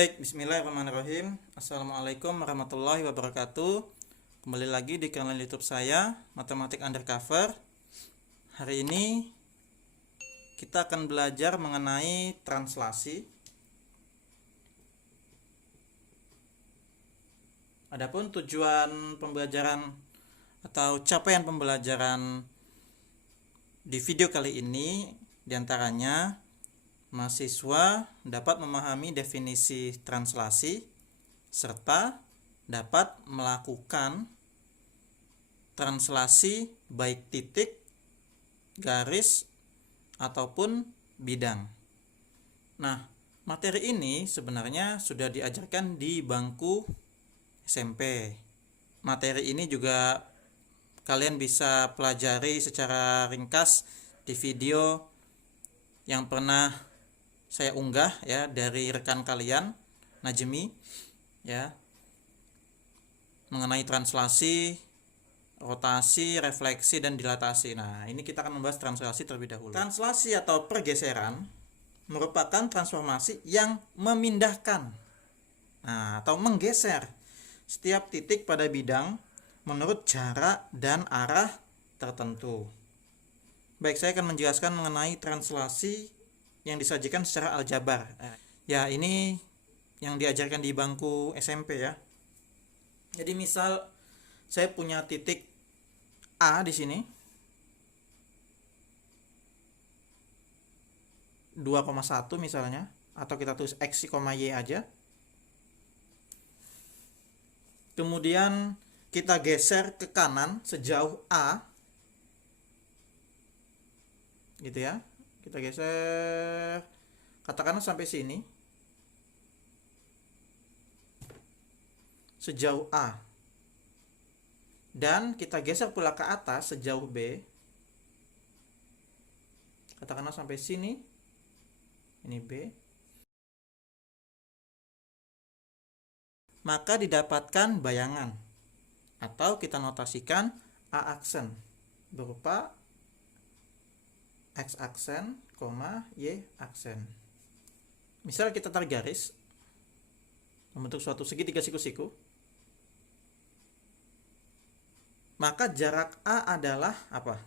Baik, bismillahirrahmanirrahim. Assalamualaikum warahmatullahi wabarakatuh. Kembali lagi di kanal YouTube saya, Matematik Undercover. Hari ini kita akan belajar mengenai translasi. Adapun tujuan pembelajaran atau capaian pembelajaran di video kali ini diantaranya mahasiswa dapat memahami definisi translasi serta dapat melakukan translasi baik titik, garis, ataupun bidang. Nah, materi ini sebenarnya sudah diajarkan di bangku SMP. Materi ini juga kalian bisa pelajari secara ringkas di video yang pernah saya unggah ya dari rekan kalian Najmi ya mengenai translasi, rotasi, refleksi, dan dilatasi. Nah, ini kita akan membahas translasi terlebih dahulu. Translasi atau pergeseran merupakan transformasi yang memindahkan atau menggeser setiap titik pada bidang menurut jarak dan arah tertentu. Baik, saya akan menjelaskan mengenai translasi yang disajikan secara aljabar. Ya, ini yang diajarkan di bangku SMP ya. Jadi misal saya punya titik A di sini 2,1 misalnya, atau kita tulis X, Y aja. Kemudian kita geser ke kanan sejauh A gitu ya. Kita geser katakanlah sampai sini sejauh A, dan kita geser pula ke atas sejauh B, katakanlah sampai sini, ini B, maka didapatkan bayangan atau kita notasikan A aksen berupa X aksen, Y aksen. Misal kita tarik garis membentuk suatu segitiga siku-siku, maka jarak A adalah apa?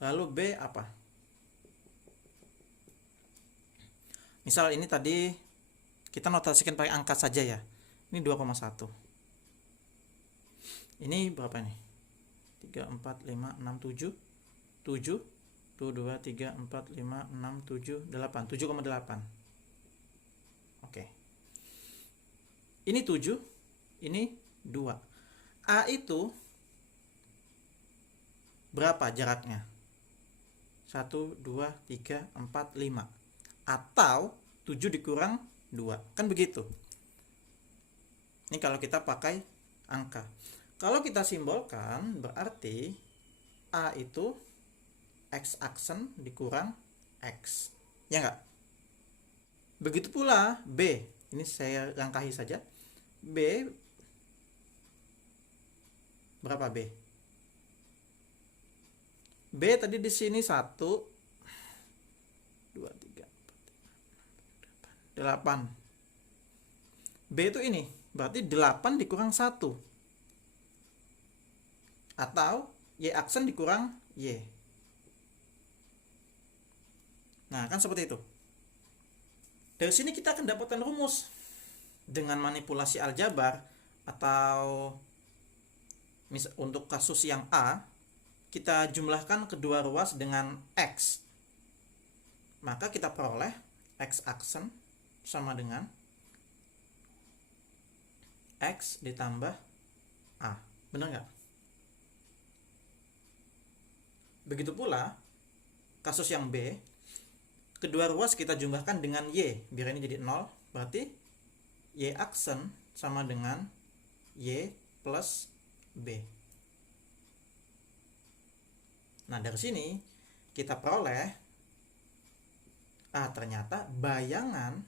Lalu B apa? Misal ini tadi kita notasikan pakai angka saja ya. Ini 2,1. Ini berapa nih? 3, 4, 5, 6, 7 7 2, 3, 4, 5, 6, 7, 8 7,8. Oke. Ini 7, ini 2. A itu berapa jaraknya? 1, 2, 3, 4, 5. Atau 7 dikurang 2. Kan begitu. Ini kalau kita pakai angka. Kalau kita simbolkan berarti A itu X aksen dikurang X. Ya enggak? Begitu pula B. Ini saya langkahi saja. B berapa B? B tadi di sini 1 2 3 4 5 6 7 8. B itu ini berarti 8 dikurang 1. Atau Y aksen dikurang Y. Nah, kan seperti itu. Dari sini kita akan dapatkan rumus dengan manipulasi aljabar, atau untuk kasus yang A, kita jumlahkan kedua ruas dengan X. Maka kita peroleh X aksen sama dengan X ditambah A. Benar nggak? Begitu pula kasus yang B, kedua ruas kita jumlahkan dengan Y, biar ini jadi 0, berarti Y aksen sama dengan Y plus B. Nah, dari sini kita peroleh ternyata bayangan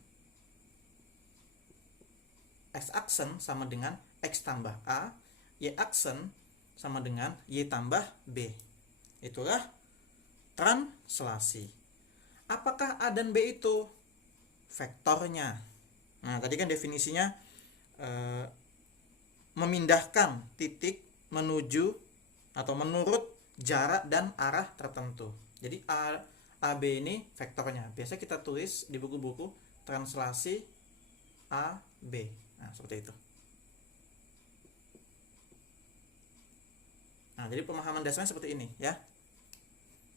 X aksen sama dengan X tambah A, Y aksen sama dengan Y tambah B. Itulah translasi. Apakah A dan B itu vektornya? Nah, tadi kan definisinya memindahkan titik menuju atau menurut jarak dan arah tertentu. Jadi AB ini vektornya. Biasa kita tulis di buku-buku translasi AB. Nah, seperti itu. Nah, jadi pemahaman dasarnya seperti ini ya.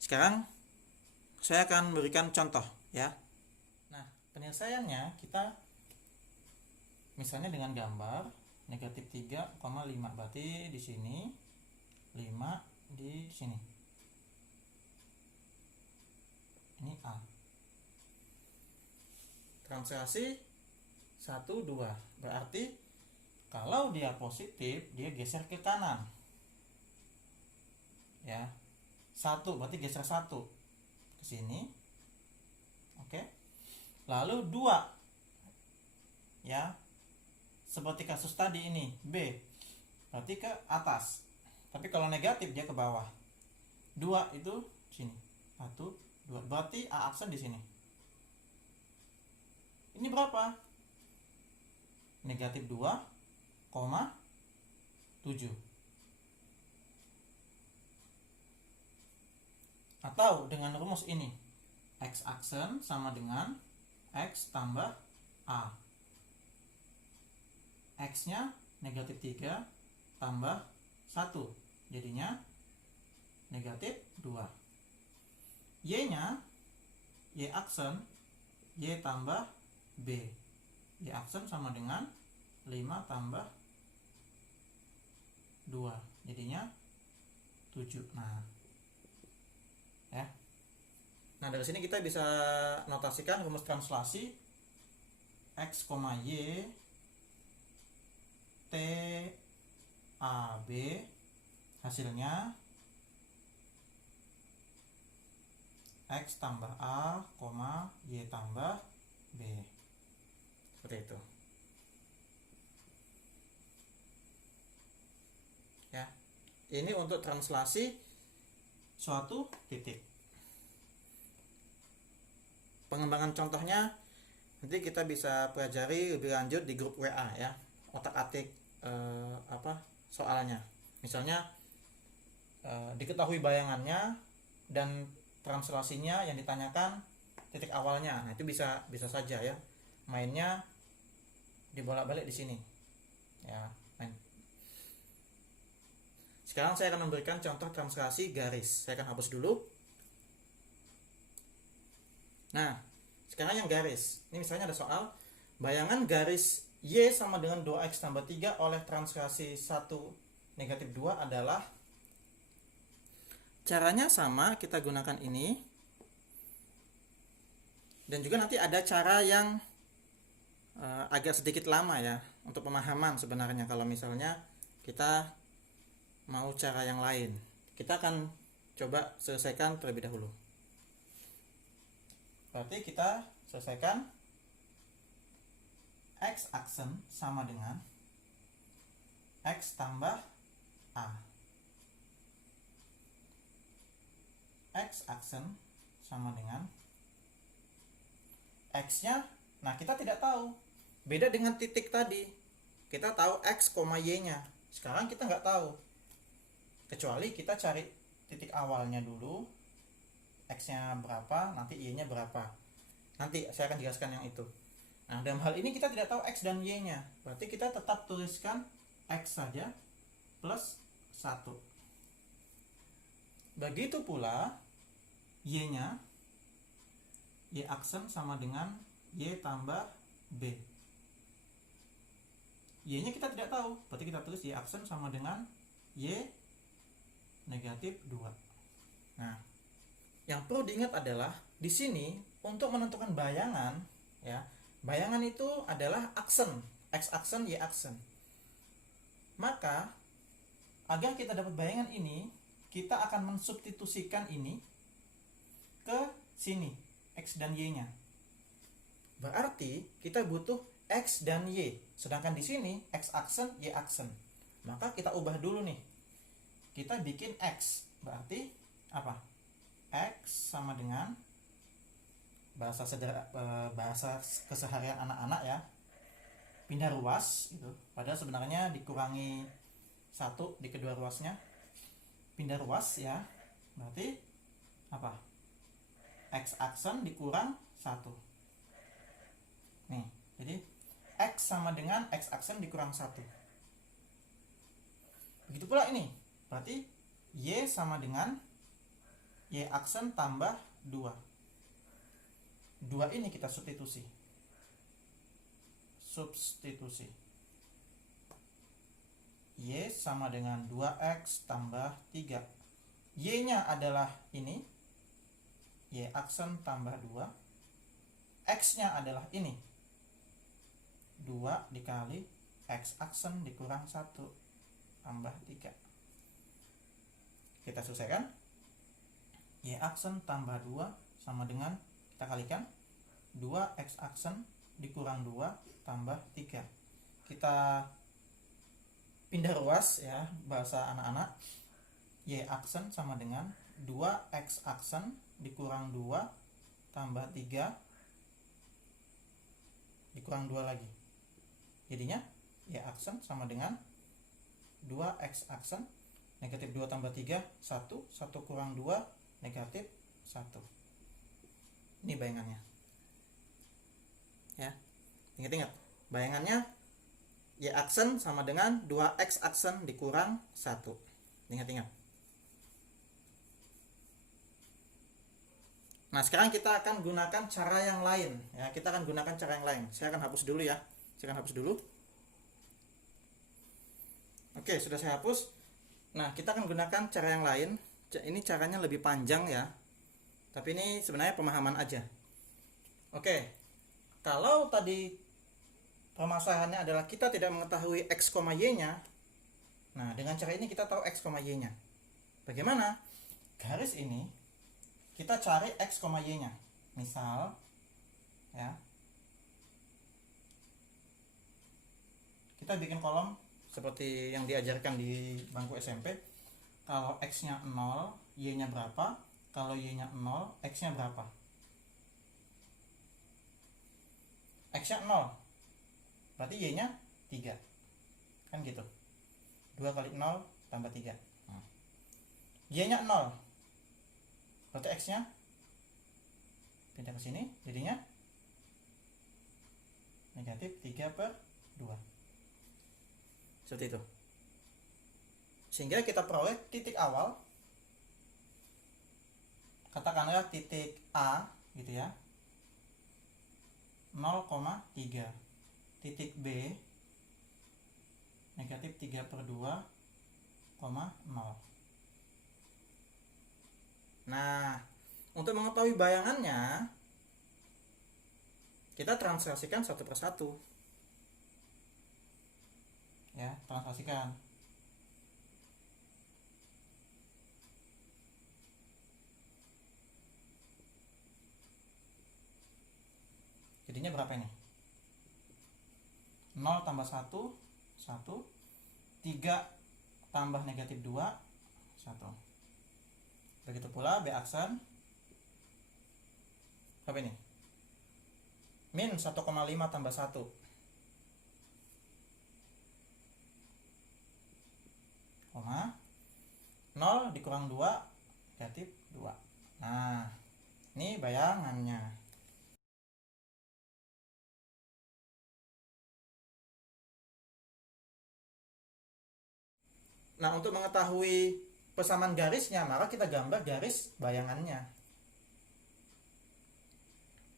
Sekarang saya akan berikan contoh ya. Nah, penyelesaiannya kita misalnya dengan gambar negatif 3,5, berarti di sini 5 di sini. Ini A. Translasi 1, 2. Berarti kalau dia positif, dia geser ke kanan. Ya. 1 berarti geser 1 ke sini. Oke. Lalu 2. Ya. Seperti kasus tadi ini, B. Berarti ke atas. Tapi kalau negatif dia ke bawah. 2 itu sini. 1, 2. Berarti A aksen di sini. Ini berapa? Negatif 2,7. Atau dengan rumus ini, X aksen sama dengan X tambah A. X nya negatif 3 tambah 1, jadinya negatif 2. Y nya, Y aksen, Y tambah B. Y aksen sama dengan 5 tambah 2, jadinya 7. Nah ya. Nah, dari sini kita bisa notasikan rumus translasi X, Y T A B, hasilnya X tambah A, Y tambah B. Seperti itu ya. Ini untuk translasi suatu titik. Pengembangan contohnya nanti kita bisa pelajari lebih lanjut di grup WA ya. Otak-atik soalnya. Misalnya diketahui bayangannya dan translasinya yang ditanyakan titik awalnya. Nah, itu bisa saja ya. Mainnya dibolak-balik di sini. Ya, main. Sekarang saya akan memberikan contoh translasi garis. Saya akan hapus dulu. Nah, sekarang yang garis. Ini misalnya ada soal bayangan garis Y sama dengan 2X tambah 3 oleh translasi 1 negatif 2 adalah, caranya sama, kita gunakan ini. Dan juga nanti ada cara yang agak sedikit lama ya untuk pemahaman sebenarnya kalau misalnya kita mau cara yang lain. Kita akan coba selesaikan terlebih dahulu. Berarti kita selesaikan X aksen sama dengan X tambah A. X aksen sama dengan X nya, nah kita tidak tahu. Beda dengan titik tadi, kita tahu X, Y nya. Sekarang kita nggak tahu, kecuali kita cari titik awalnya dulu, X nya berapa, nanti Y nya berapa. Nanti saya akan jelaskan yang itu. Nah, dalam hal ini kita tidak tahu X dan Y nya, berarti kita tetap tuliskan X saja plus 1. Begitu pula Y nya, Y aksen sama dengan Y tambah B. Y nya kita tidak tahu, berarti kita tulis Y aksen sama dengan Y negatif 2. Nah, yang perlu diingat adalah di sini untuk menentukan bayangan ya, bayangan itu adalah aksen, X aksen, Y aksen. Maka agar kita dapat bayangan ini, kita akan mensubstitusikan ini ke sini, X dan Y nya. Berarti kita butuh X dan Y, sedangkan di sini X aksen, Y aksen. Maka kita ubah dulu nih. Kita bikin X, berarti apa? X sama dengan bahasa keseharian anak-anak ya, pindah ruas gitu. Padahal sebenarnya dikurangi 1 di kedua ruasnya, pindah ruas ya, berarti apa? X aksen dikurang 1 nih, jadi X sama dengan X aksen dikurang 1. Begitu pula ini, berarti Y sama dengan Y aksen tambah 2. 2 ini kita substitusi. Y sama dengan 2X tambah 3. Y nya adalah ini, Y aksen tambah 2. X nya adalah ini, 2 dikali X aksen dikurang 1 tambah 3. Kita selesaikan. Y aksen tambah 2 sama dengan, kita kalikan, 2X aksen dikurang 2 tambah 3. Kita pindah ruas ya, bahasa anak-anak. Y aksen sama dengan 2X aksen dikurang 2 tambah 3 dikurang 2 lagi. Jadinya Y aksen sama dengan 2X aksen negatif 2 tambah 3 1, 1 kurang 2 negatif 1. Ini bayangannya ya, ingat-ingat bayangannya. Y aksen sama dengan 2X aksen dikurang 1. Ingat-ingat. Nah, sekarang kita akan gunakan cara yang lain ya. Kita akan gunakan cara yang lain. Saya akan hapus dulu ya. Saya akan hapus dulu. Oke, sudah saya hapus. Nah, kita akan gunakan cara yang lain. Ini caranya lebih panjang ya. Tapi ini sebenarnya pemahaman aja. Oke. Kalau tadi permasalahannya adalah kita tidak mengetahui X, Y-nya. Nah, dengan cara ini kita tahu X, Y-nya. Bagaimana? Garis ini kita cari X, Y-nya. Misal ya, kita bikin kolom seperti yang diajarkan di bangku SMP. Kalau X-nya 0, Y-nya berapa? Kalau Y-nya 0, X-nya berapa? X-nya 0, berarti Y-nya 3. Kan gitu. 2 kali 0 tambah 3. Y-nya 0, berarti X-nya pindah ke sini, jadinya negatif 3/2. Seperti itu. Sehingga kita peroleh titik awal, katakanlah titik A gitu ya, 0,3. Titik B negatif 3/2, 0. Nah, untuk mengetahui bayangannya, kita translasikan satu persatu ya, translasikan. Jadinya berapa ini? 0 tambah 1, 1. 3 tambah negatif 2, 1. Begitu pula B aksen. Apa ini? Min 1,5 tambah 1. 0 dikurang 2, negatif 2. Nah, ini bayangannya. Nah, untuk mengetahui persamaan garisnya, maka kita gambar garis bayangannya.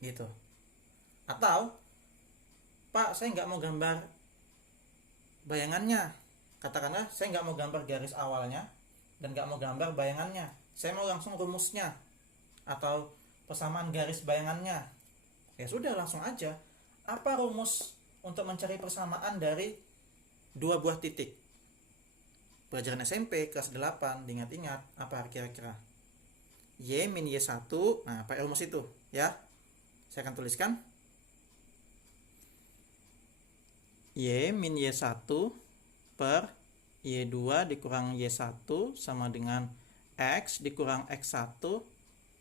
Gitu. Atau, Pak, saya nggak mau gambar bayangannya. Katakanlah, saya nggak mau gambar garis awalnya dan nggak mau gambar bayangannya. Saya mau langsung rumusnya atau persamaan garis bayangannya. Ya sudah, langsung aja. Apa rumus untuk mencari persamaan dari dua buah titik? Pelajaran SMP kelas 8, diingat-ingat apa kira-kira? Y min Y1. Nah, pakai rumus itu ya. Saya akan tuliskan Y min Y1 per Y2 dikurang Y1 sama dengan X dikurang X1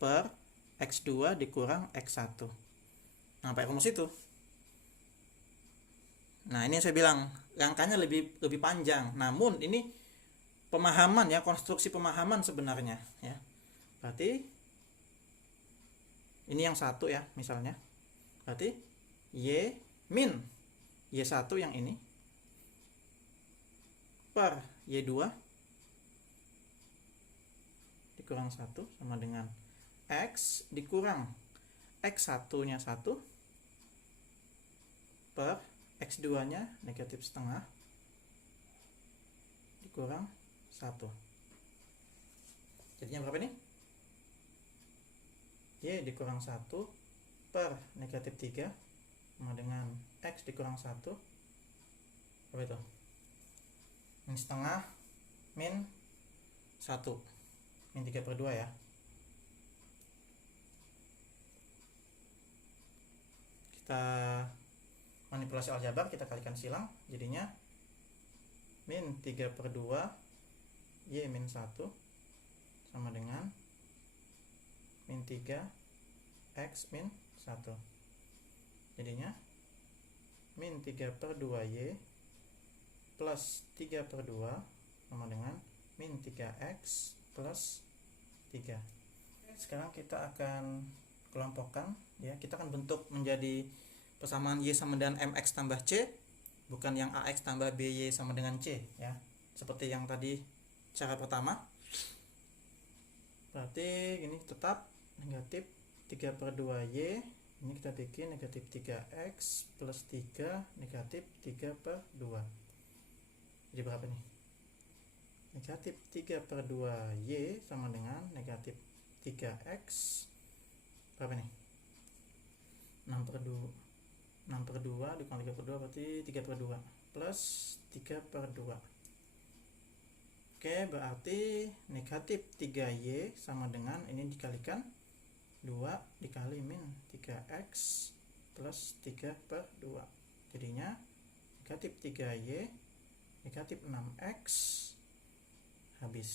per X2 dikurang X1. Nah, pakai rumus itu. Nah, ini yang saya bilang, angkanya lebih panjang. Namun ini pemahaman ya, konstruksi pemahaman sebenarnya ya. Berarti ini yang satu ya, misalnya. Berarti Y min Y1 yang ini per Y2 dikurang 1 sama dengan X dikurang X1 nya 1 per X2 nya negatif setengah dikurang 1. Jadinya berapa nih? Y dikurang 1 per negatif 3 sama dengan X dikurang 1. Apa itu? Min setengah min 1. Min 3/2 ya. Kita manipulasi aljabar, kita kalikan silang, jadinya min 3/2 Y min 1 sama dengan min 3 X min 1. Jadinya min 3/2 Y plus 3/2 sama dengan min 3X plus 3. Sekarang kita akan kelompokkan ya, kita akan bentuk menjadi persamaan Y sama dengan MX tambah C, bukan yang AX tambah BY sama dengan C ya, seperti yang tadi cara pertama. Berarti ini tetap negatif 3/2 Y, ini kita bikin negatif 3X plus 3 negatif 3/2. Jadi berapa nih? Negatif 3/2 Y sama dengan negatif 3X berapa nih? 6/2 dikali 3/2 berarti 3/2 plus 3/2. Oke, berarti negatif 3Y sama dengan ini dikalikan 2 dikali min 3X plus 3/2. Jadinya negatif 3Y negatif 6X habis.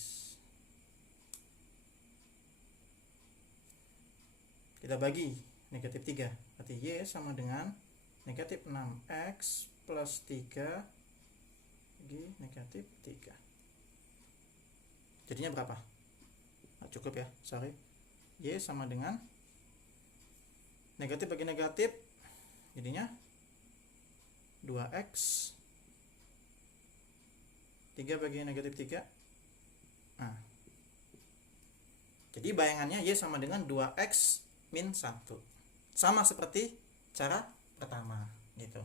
Kita bagi negatif 3, berarti Y sama dengan negatif 6X plus 3 bagi negatif 3. Jadinya berapa? Nah, cukup ya, sorry. Y sama dengan negatif bagi negatif, jadinya 2X 3 bagi negatif 3. Nah, jadi bayangannya Y sama dengan 2X min 1, sama seperti cara pertama gitu.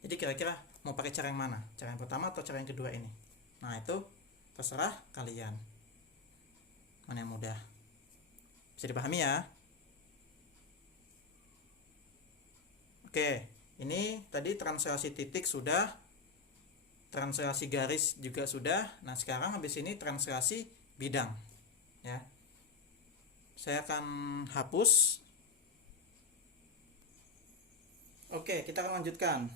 Jadi kira-kira mau pakai cara yang mana? Cara yang pertama atau cara yang kedua ini? Nah, itu terserah kalian, mana yang mudah. Bisa dipahami ya? Oke, ini tadi translasi titik sudah, translasi garis juga sudah. Nah, sekarang habis ini translasi bidang ya. Saya akan hapus. Oke, kita akan lanjutkan.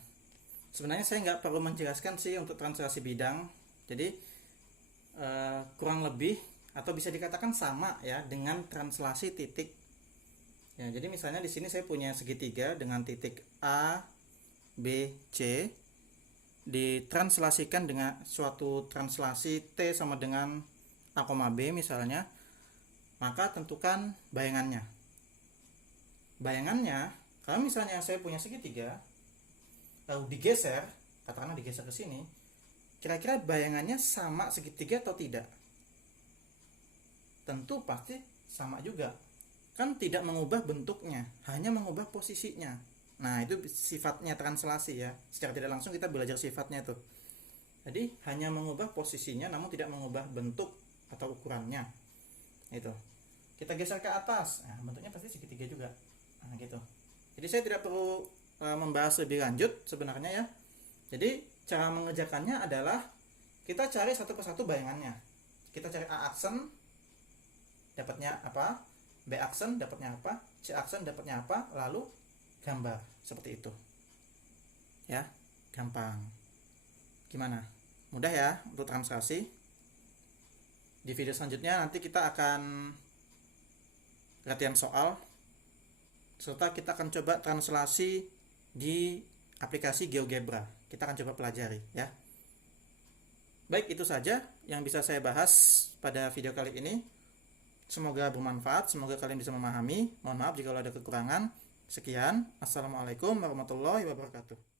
Sebenarnya saya nggak perlu menjelaskan sih untuk translasi bidang. Jadi kurang lebih atau bisa dikatakan sama ya dengan translasi titik. Ya, jadi misalnya di sini saya punya segitiga dengan titik A, B, C, ditranslasikan dengan suatu translasi T sama dengan A, B misalnya. Maka tentukan bayangannya. Bayangannya, kalau misalnya saya punya segitiga, lalu digeser, katakanlah digeser ke sini, kira-kira bayangannya sama segitiga atau tidak? Tentu pasti sama juga. Kan tidak mengubah bentuknya, hanya mengubah posisinya. Nah, itu sifatnya translasi ya. Secara tidak langsung kita belajar sifatnya tuh. Jadi hanya mengubah posisinya namun tidak mengubah bentuk atau ukurannya. Itu. Kita geser ke atas, nah, bentuknya pasti segitiga juga. Nah, gitu. Jadi saya tidak perlu membahas lebih lanjut sebenarnya ya. Jadi cara mengerjakannya adalah kita cari satu persatu bayangannya. Kita cari A aksen dapatnya apa, B aksen dapatnya apa, C aksen dapatnya apa, lalu gambar seperti itu. Ya, gampang. Gimana? Mudah ya untuk translasi. Di video selanjutnya nanti kita akan perhatian soal, serta kita akan coba translasi di aplikasi GeoGebra. Kita akan coba pelajari ya. Baik, itu saja yang bisa saya bahas pada video kali ini. Semoga bermanfaat, semoga kalian bisa memahami. Mohon maaf jika ada kekurangan. Sekian, assalamualaikum warahmatullahi wabarakatuh.